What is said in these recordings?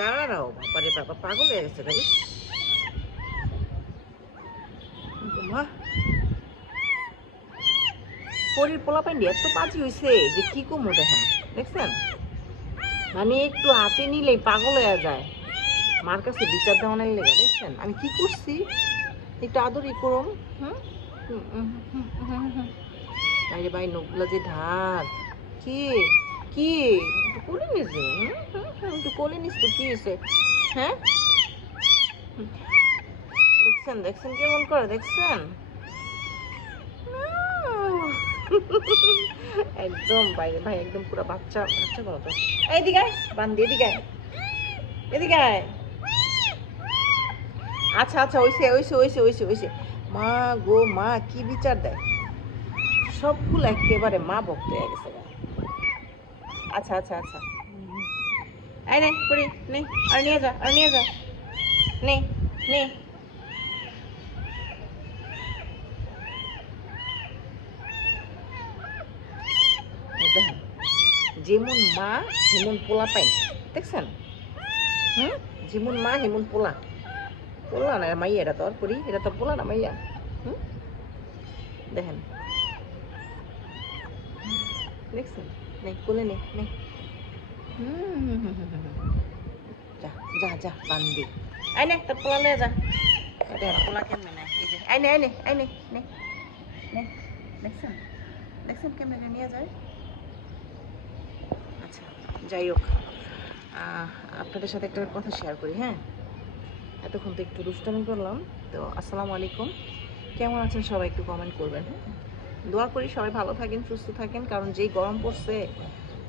দাঁড়াও বাবারে বাবা, পাগল হয়ে গেছে গাড়ি। মা পরির পোলাপাইন্ডি এত বাজি হয়েছে যে কি কমো দেখেন, দেখছেন? মানে একটু হাতে নিলেই পাগল হয়ে যায়। মার কাছে বিচার দেওয়ানোর লেগে, দেখছেন আমি কি করছি? একটু আদরই করুন। হুম বাইরে ভাই নখগুলা যে ধার। কি কি একটু কোলে নিছে, একটু কোলে নিস তো কি হয়েছে? হ্যাঁ দেখছেন, দেখছেন কেমন করে, দেখছেন? একদম বাইরে ভাই, একদম পুরো বাচ্চা বাচ্চা কোনো তো। এইদিকে বান্ধি, এদিকে এদিকে আয়। আচ্ছা আচ্ছা, ওইসে ওইসে ওইসে ওইসে ওইসে। মা গো মা, কি বিচার দেয় সবগুলো একেবারে মা ভক্ত হয়ে গেছে। আচ্ছা আচ্ছা আচ্ছা, আয় নে করি নে, আর নিয়ে যা, আর নিয়ে যা, নে নে। দেখেন যেমন মা হেমন পোলা পাই, দেখছেন? হুম, যেমন মা হেমন পোলা। পোলা না মাইয়া, এটা তো আর করি, এটা তো পোলা না মাইয়া। হুম, দেখেন দেখছেন? নে কোলে নে নে। যা যা যা বান্দি, আই নে তোর পোলা লয়ে যা। দেখেন পোলা কেমনে নেয়, এই যে আই নে আই নে আই নে নে নে, দেখছেন? দেখছেন কেমনে নিয়ে যায়। আচ্ছা যাই হোক, আপনাদের সাথে একটা কথা শেয়ার করি। হ্যাঁ, এতক্ষণ তো একটু দুষ্টামি করলাম। তো আসসালামু আলাইকুম, কেমন আছেন সবাই একটু কমেন্ট করবেন। হ্যাঁ, দোয়া করি সবাই ভালো থাকেন, সুস্থ থাকেন, কারণ যেই গরম পড়ছে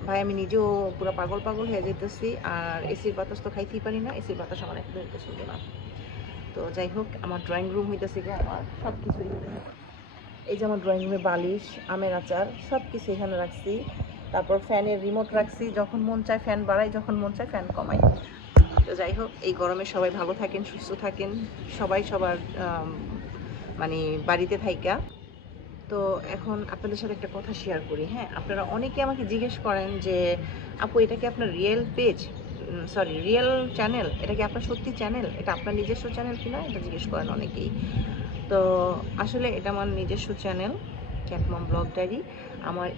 ভাই আমি নিজেও পুরো পাগল পাগল হয়ে যেতেছি। আর এসির বাতাস তো খাইতেই পারি না, এসির বাতাস আমার একদম পছন্দ না। তো যাই হোক, আমার ড্রয়িং রুম হইতেছে গিয়ে আমার সব কিছুই, এই যে আমার ড্রয়িং রুমে বালিশ, আমের আচার সব কিছু এখানে রাখছি। তারপর ফ্যানের রিমোট রাখছি, যখন মন চায় ফ্যান বাড়াই, যখন মন চায় ফ্যান কমাই। তো যাই হোক, এই গরমে সবাই ভালো থাকেন, সুস্থ থাকেন, সবাই সবার মানে বাড়িতে থাইকা। তো এখন আপনাদের সাথে একটা কথা শেয়ার করি। হ্যাঁ, আপনারা অনেকে আমাকে জিজ্ঞেস করেন যে আপু এটা কি আপনার real page, sorry real channel, এটা কি আপনার সত্যি চ্যানেল, এটা আপনার নিজস্ব চ্যানেল কিনা, এটা জিজ্ঞেস করেন অনেকেই। তো আসলে এটা আমার নিজস্ব চ্যানেল, ক্যাটমম ব্লগ ডায়েরি। আমার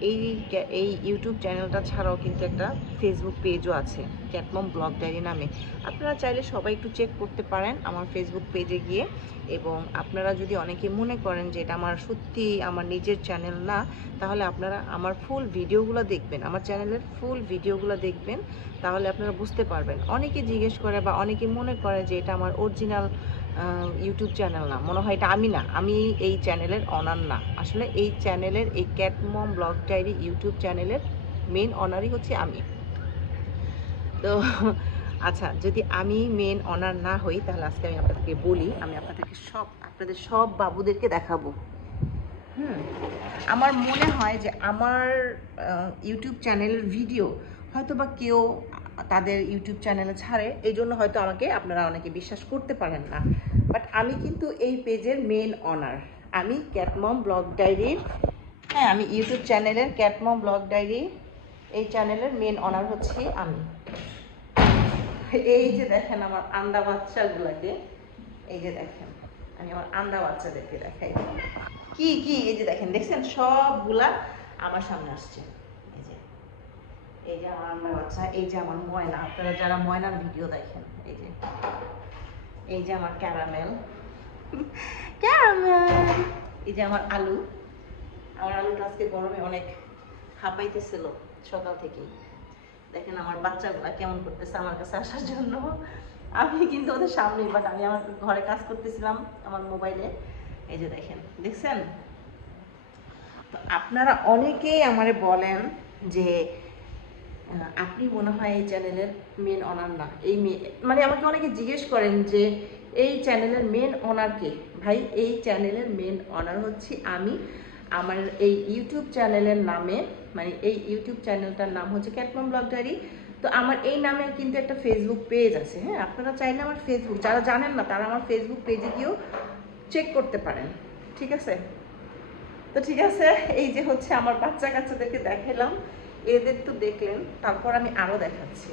এই ইউটিউব চ্যানেলটা ছাড়াও কিন্তু একটা ফেসবুক পেজও আছে, ক্যাটমম ব্লগ ডায়েরি নামে। আপনারা চাইলে সবাই একটু চেক করতে পারেন আমার ফেসবুক পেজে গিয়ে। এবং আপনারা যদি অনেকে মনে করেন যে এটা আমার সত্যি আমার নিজের চ্যানেল না, তাহলে আপনারা আমার ফুল ভিডিওগুলো দেখবেন, আমার চ্যানেলের ফুল ভিডিওগুলো দেখবেন, তাহলে আপনারা বুঝতে পারবেন। অনেকে জিজ্ঞেস করে বা অনেকে মনে করে যে এটা আমার অরিজিনাল ইউটিউব চ্যানেল না, মনে হয় এটা আমি না, আমি এই চ্যানেলের অনার না। আসলে এই চ্যানেলের, এই ক্যাটমম ব্লগ ডায়েরি ইউটিউব চ্যানেলের মেন অনারই হচ্ছে আমি। তো আচ্ছা, যদি আমি মেন অনার না হই তাহলে আজকে আমি আপনাদেরকে বলি, আমি আপনাদের সব বাবুদেরকে দেখাবো। হুম, আমার মনে হয় যে আমার ইউটিউব চ্যানেলের ভিডিও হয়তো বা কেউ তাদের ইউটিউব চ্যানেলে ছাড়ে, এই জন্য হয়তো আমাকে আপনারা অনেকে বিশ্বাস করতে পারেন না। বাট আমি কিন্তু এই পেজের মেন অনার, আমি ক্যাটমম ব্লগ ডায়েরির, হ্যাঁ আমি ইউটিউব চ্যানেলের ক্যাটমম ব্লগ ডায়েরি এই চ্যানেলের মেন অনার হচ্ছে আমি। এই যে দেখেন আমার আন্ডা বাচ্চাগুলাকে, এই যে দেখেন আমি আমার আন্ডা বাচ্চাদেরকে দেখাই। কি কি এই যে দেখেন, দেখছেন সবগুলা আমার সামনে আসছে। এই যে, এই যে আমার আন্ডা বাচ্চা, এই যে আমার ময়না, আপনারা যারা ময়নার ভিডিও দেখেন, এই যে, এই যে আমার ক্যারামেল ক্যারামেল, এই যে আমার আলু, আমার আলুটা আজকে গরমে অনেক হাঁপাইতেছিল সকাল থেকেই। দেখেন আমার বাচ্চাগুলা কেমন করতেছে আমার কাছে আসার জন্য। আমি কিন্তু ওদের সামনেই, বাট আমি আমার ঘরে কাজ করতেছিলাম আমার মোবাইলে। এই যে দেখেন, দেখছেন? তো আপনারা অনেকেই আমারে বলেন যে আপনি মনে হয় এই চ্যানেলের মেন অনার না, এই মানে আমাকে অনেকে জিজ্ঞেস করেন যে এই চ্যানেলের মেন অনার কে। ভাই এই চ্যানেলের মেন অনার হচ্ছে আমি। আমার এই ইউটিউব চ্যানেলের নামে, মানে এই ইউটিউব চ্যানেলটার নাম হচ্ছে ক্যাটমম ব্লগ ডায়েরি। তো আমার এই নামে কিন্তু একটা ফেসবুক পেজ আছে। হ্যাঁ, আপনারা চাইলে আমার ফেসবুক, যারা জানেন না তারা আমার ফেসবুক পেজে গিয়েও চেক করতে পারেন। ঠিক আছে? তো ঠিক আছে, এই যে হচ্ছে আমার বাচ্চা কাচ্চাদেরকে দেখালাম, এদের তো দেখলেন, তারপর আমি আরও দেখাচ্ছি।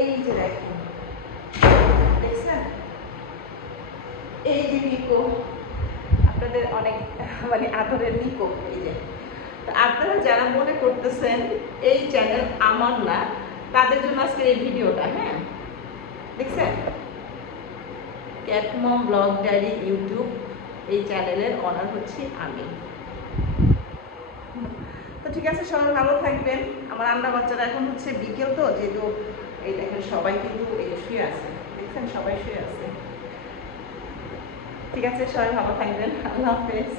এই যে দেখেন, দেখছেন, এই যে নিকো, আপনাদের অনেক মানে আদরের নিকো। এই যে, তো আপনারা যারা মনে করতেছেন এই চ্যানেল আমার না, তাদের জন্য আজকে এই ভিডিওটা। হ্যাঁ, দেখছেন, ক্যাটমম ব্লগ ডায়েরি ইউটিউব, এই চ্যানেলের অনার হচ্ছি আমি। তো ঠিক আছে, সবাই ভালো থাকবেন। আমার রান্না বাচ্চারা এখন হচ্ছে বিকেল, তো যেহেতু এই দেখেন সবাই কিন্তু এই শুয়ে আছে, দেখছেন সবাই শুয়ে আছে। ঠিক আছে, সবাই ভালো থাকবেন, আল্লাহ হাফেজ।